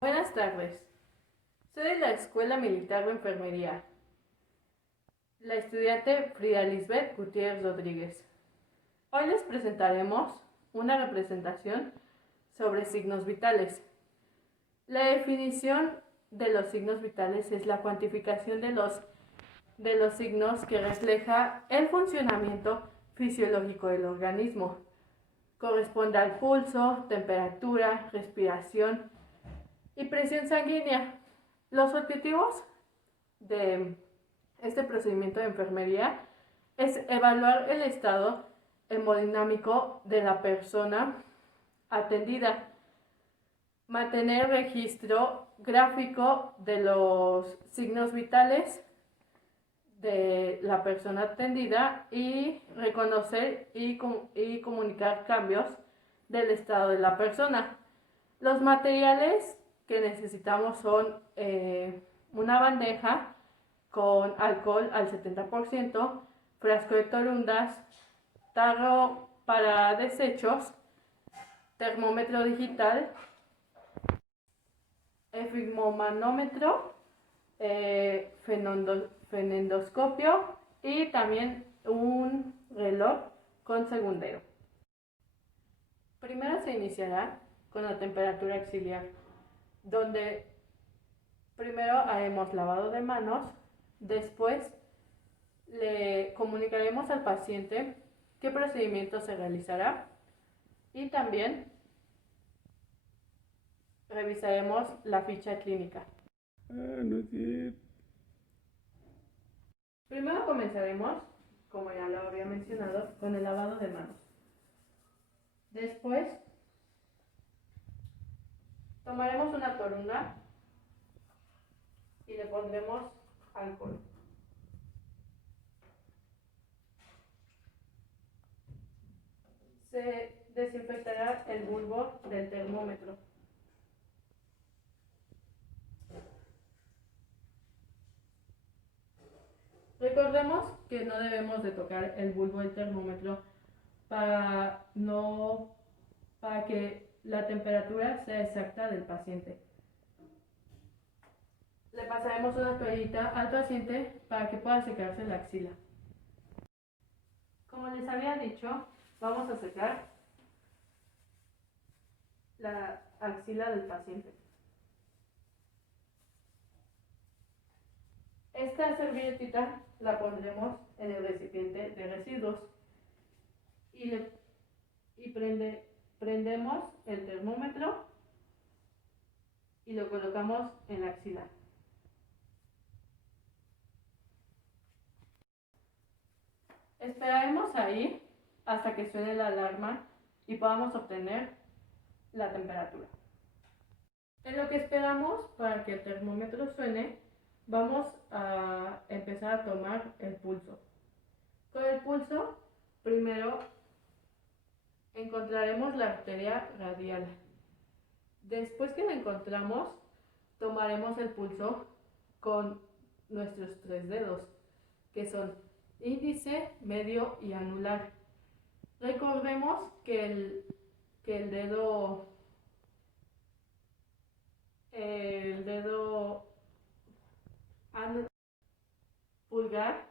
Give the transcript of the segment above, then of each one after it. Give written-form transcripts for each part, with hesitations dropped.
Buenas tardes. Soy de la Escuela Militar de Enfermería, la estudiante Frida Lisbeth Gutiérrez Rodríguez. Hoy les presentaremos una representación sobre signos vitales. La definición de los signos vitales es la cuantificación de los signos que refleja el funcionamiento fisiológico del organismo. Corresponde al pulso, temperatura, respiración y presión sanguínea. Los objetivos de este procedimiento de enfermería es evaluar el estado hemodinámico de la persona atendida, mantener registro gráfico de los signos vitales de la persona atendida y reconocer y comunicar cambios del estado de la persona. Los materiales que necesitamos son una bandeja con alcohol al 70%, frasco de torundas, tarro para desechos, termómetro digital, efigmomanómetro, fenendoscopio y también un reloj con segundero. Primero se iniciará con la temperatura auxiliar, donde primero haremos lavado de manos, después le comunicaremos al paciente qué procedimiento se realizará y también revisaremos la ficha clínica. No sé. Primero comenzaremos, como ya lo había mencionado, con el lavado de manos. Después tomaremos una torunda y le pondremos alcohol. Se desinfectará el bulbo del termómetro. Recordemos que no debemos de tocar el bulbo del termómetro para que la temperatura sea exacta del paciente. Le pasaremos una toallita al paciente para que pueda secarse la axila. Como les había dicho, vamos a secar la axila del paciente. Esta servilletita la pondremos en el recipiente de residuos y prendemos el termómetro y lo colocamos en la axila. Esperaremos ahí hasta que suene la alarma y podamos obtener la temperatura. En lo que esperamos para que el termómetro suene, vamos a empezar a tomar el pulso. Con el pulso, primero encontraremos la arteria radial. Después que la encontramos, tomaremos el pulso con nuestros 3 dedos, que son índice, medio y anular. Recordemos que el dedo pulgar,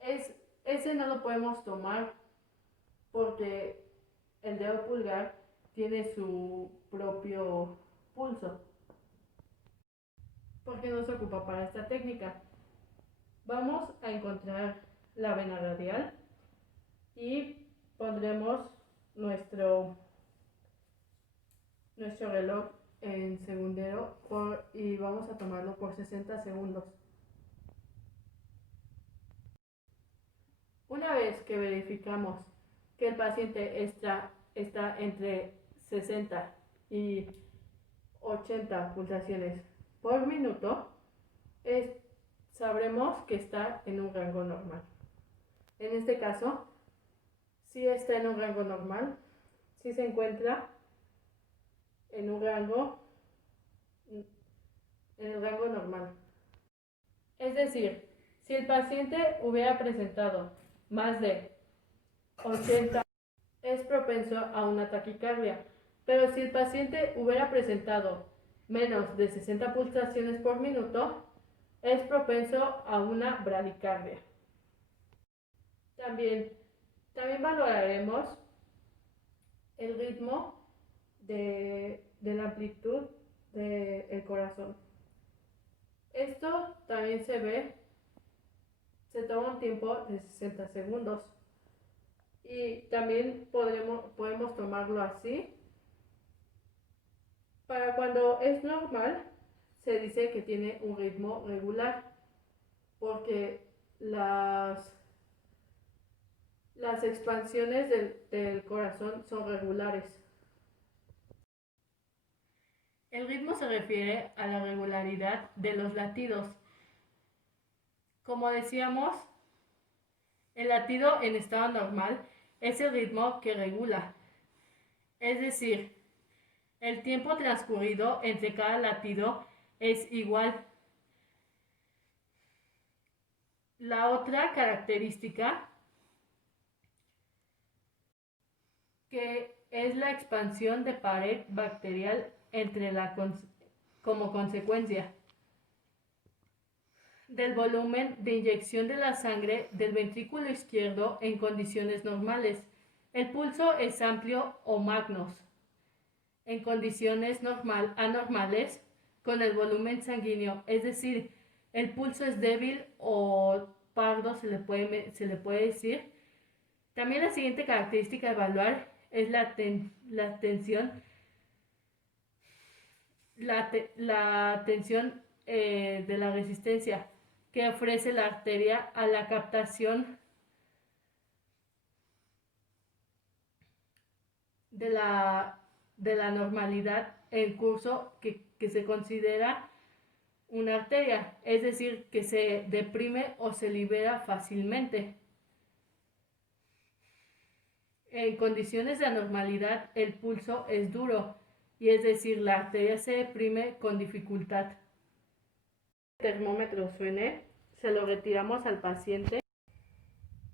ese no lo podemos tomar porque el dedo pulgar tiene su propio pulso, porque no se ocupa para esta técnica. Vamos a encontrar la vena radial y pondremos nuestro reloj en segundero y vamos a tomarlo por 60 segundos. Una vez que verificamos que el paciente está entre 60 y 80 pulsaciones por minuto, sabremos que está en un rango normal. En este caso, si está en un rango normal, si se encuentra en el rango normal. Es decir, si el paciente hubiera presentado más de 80, es propenso a una taquicardia, pero si el paciente hubiera presentado menos de 60 pulsaciones por minuto, es propenso a una bradicardia. También valoraremos el ritmo de la amplitud del corazón. Esto también se toma un tiempo de 60 segundos y también podemos tomarlo así. Para cuando es normal, se dice que tiene un ritmo regular, porque las expansiones del corazón son regulares. El ritmo se refiere a la regularidad de los latidos. Como decíamos, el latido en estado normal es el ritmo que regula, es decir, el tiempo transcurrido entre cada latido es igual. La otra característica que es la expansión de pared bacterial como consecuencia del volumen de inyección de la sangre del ventrículo izquierdo en condiciones normales. El pulso es amplio o magnos. En condiciones anormales, con el volumen sanguíneo, es decir, el pulso es débil o pardo, se le puede decir. También la siguiente característica a evaluar es la tensión de la resistencia que ofrece la arteria a la captación de la normalidad en curso que se considera una arteria, es decir, que se deprime o se libera fácilmente. En condiciones de anormalidad, el pulso es duro, y es decir, la arteria se deprime con dificultad. El termómetro suene, se lo retiramos al paciente,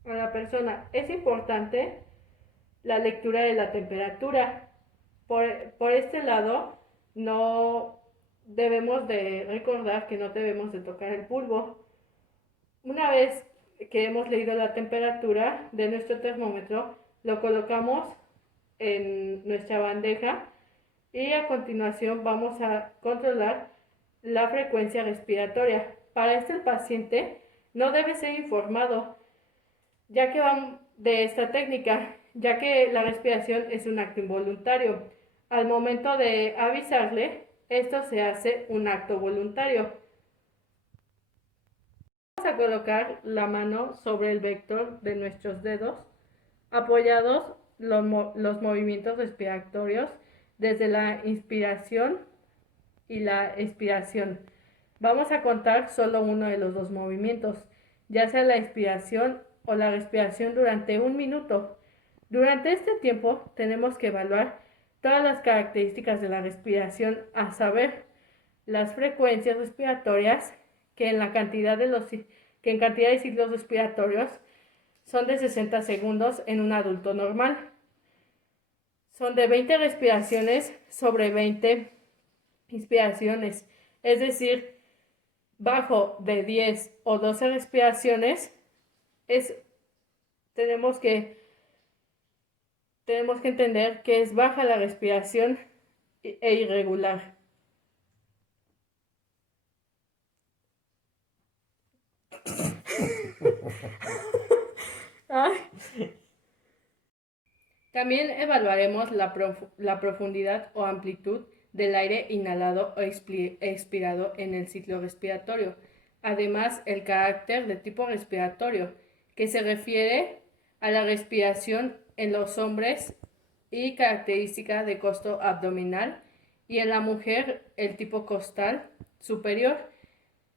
a la persona. Es importante la lectura de la temperatura. Por este lado, no debemos de recordar que no debemos de tocar el pulvo. Una vez que hemos leído la temperatura de nuestro termómetro, lo colocamos en nuestra bandeja y a continuación vamos a controlar la frecuencia respiratoria. Para esto el paciente no debe ser informado ya que van de esta técnica, ya que la respiración es un acto involuntario. Al momento de avisarle, esto se hace un acto voluntario. Vamos a colocar la mano sobre el vector de nuestros dedos, apoyados los movimientos respiratorios desde la inspiración y la expiración. Vamos a contar solo uno de los dos movimientos, ya sea la inspiración o la respiración durante 1 minuto. Durante este tiempo tenemos que evaluar todas las características de la respiración, a saber, las frecuencias respiratorias que en cantidad de ciclos respiratorios son de 60 segundos en un adulto normal. Son de 20 respiraciones sobre 20 inspiraciones, es decir, bajo de 10 o 12 respiraciones tenemos que entender que es baja la respiración e irregular. También evaluaremos la profundidad o amplitud del aire inhalado o expirado en el ciclo respiratorio. Además, el carácter de tipo respiratorio, que se refiere a la respiración en los hombres y característica de costo abdominal, y en la mujer el tipo costal superior.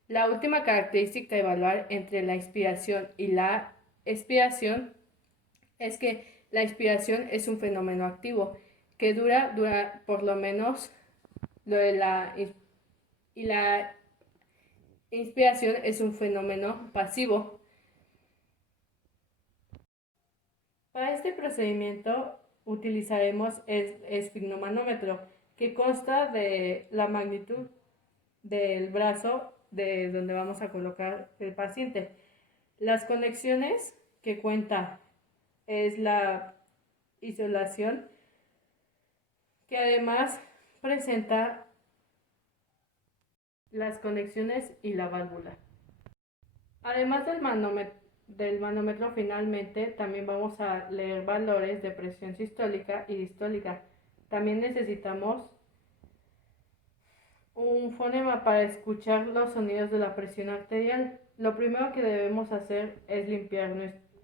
La última característica a evaluar entre la inspiración y la expiración es que la inspiración es un fenómeno activo que dura por lo menos y la inspiración es un fenómeno pasivo. Para este procedimiento utilizaremos el esfigmomanómetro. que consta de la magnitud del brazo de donde vamos a colocar el paciente. Las conexiones que cuenta es la isolación, que además presenta las conexiones y la válvula. Además del manómetro, finalmente también vamos a leer valores de presión sistólica y distólica. También necesitamos un fonema para escuchar los sonidos de la presión arterial. Lo primero que debemos hacer es limpiar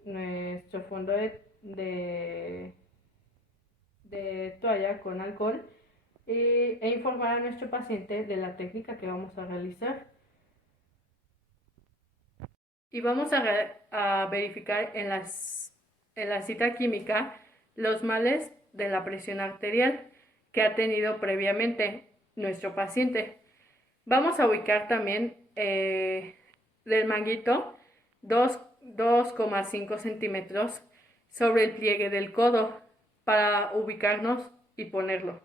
nuestro fondo de toalla con alcohol e informar a nuestro paciente de la técnica que vamos a realizar. Y vamos a verificar en la cita química los males de la presión arterial que ha tenido previamente nuestro paciente. Vamos a ubicar también del manguito 2,5 centímetros sobre el pliegue del codo para ubicarnos y ponerlo.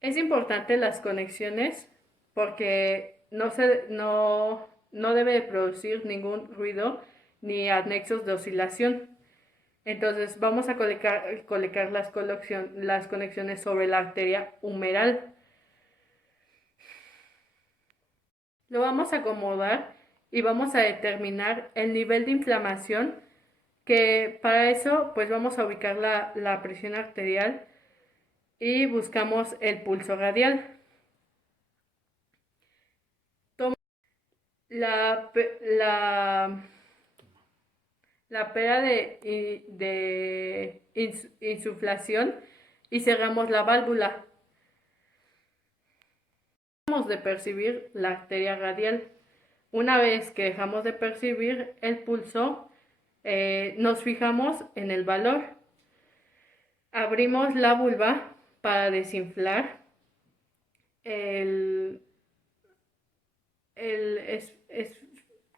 Es importante las conexiones porque no debe de producir ningún ruido ni anexos de oscilación. Entonces vamos a colocar las conexiones sobre la arteria humeral. Lo vamos a acomodar y vamos a determinar el nivel de inflamación, que para eso pues vamos a ubicar la presión arterial y buscamos el pulso radial. La pera de insuflación y cerramos la válvula. Dejamos de percibir la arteria radial. Una vez que dejamos de percibir el pulso, nos fijamos en el valor. Abrimos la vulva para desinflar el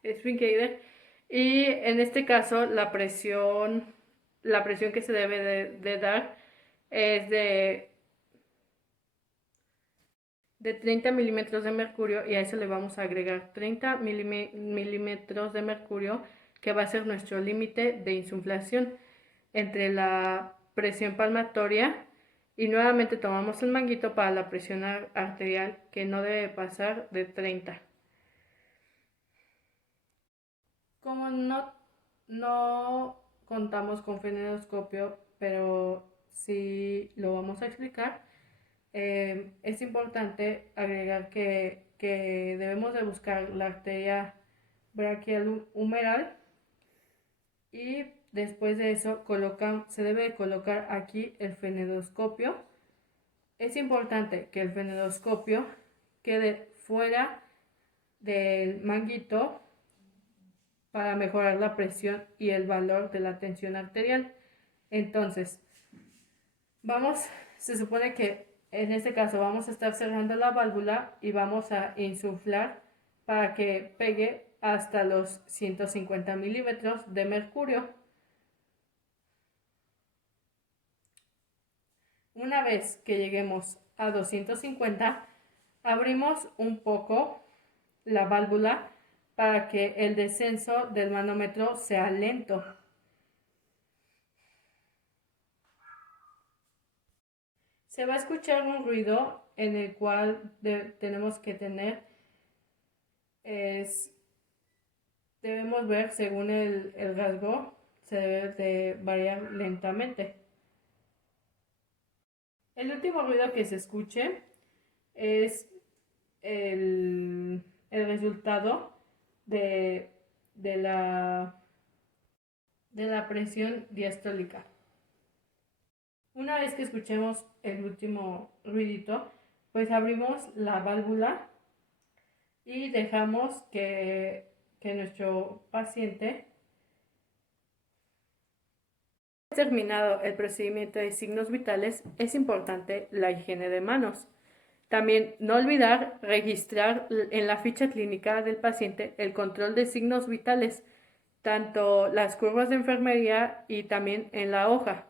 esfínter, y en este caso la presión que se debe de dar es de 30 milímetros de mercurio, y a eso le vamos a agregar 30 milímetros de mercurio, que va a ser nuestro límite de insuflación entre la presión palmatoria, y nuevamente tomamos el manguito para la presión arterial, que no debe pasar de 30. Como no contamos con fenedoscopio, pero sí lo vamos a explicar, es importante agregar que debemos de buscar la arteria braquial humeral, y después de eso se debe de colocar aquí el fenedoscopio. Es importante que el fenedoscopio quede fuera del manguito para mejorar la presión y el valor de la tensión arterial. Entonces, se supone que en este caso vamos a estar cerrando la válvula y vamos a insuflar para que pegue hasta los 150 milímetros de mercurio. Una vez que lleguemos a 250, abrimos un poco la válvula para que el descenso del manómetro sea lento. Se va a escuchar un ruido en el cual tenemos que tener, debemos ver según el rasgo, se debe de variar lentamente. El último ruido que se escuche es el resultado de la presión diastólica. Una vez que escuchemos el último ruidito, pues abrimos la válvula y dejamos que nuestro paciente. Terminado el procedimiento de signos vitales, es importante la higiene de manos. También no olvidar registrar en la ficha clínica del paciente el control de signos vitales, tanto las curvas de enfermería y también en la hoja.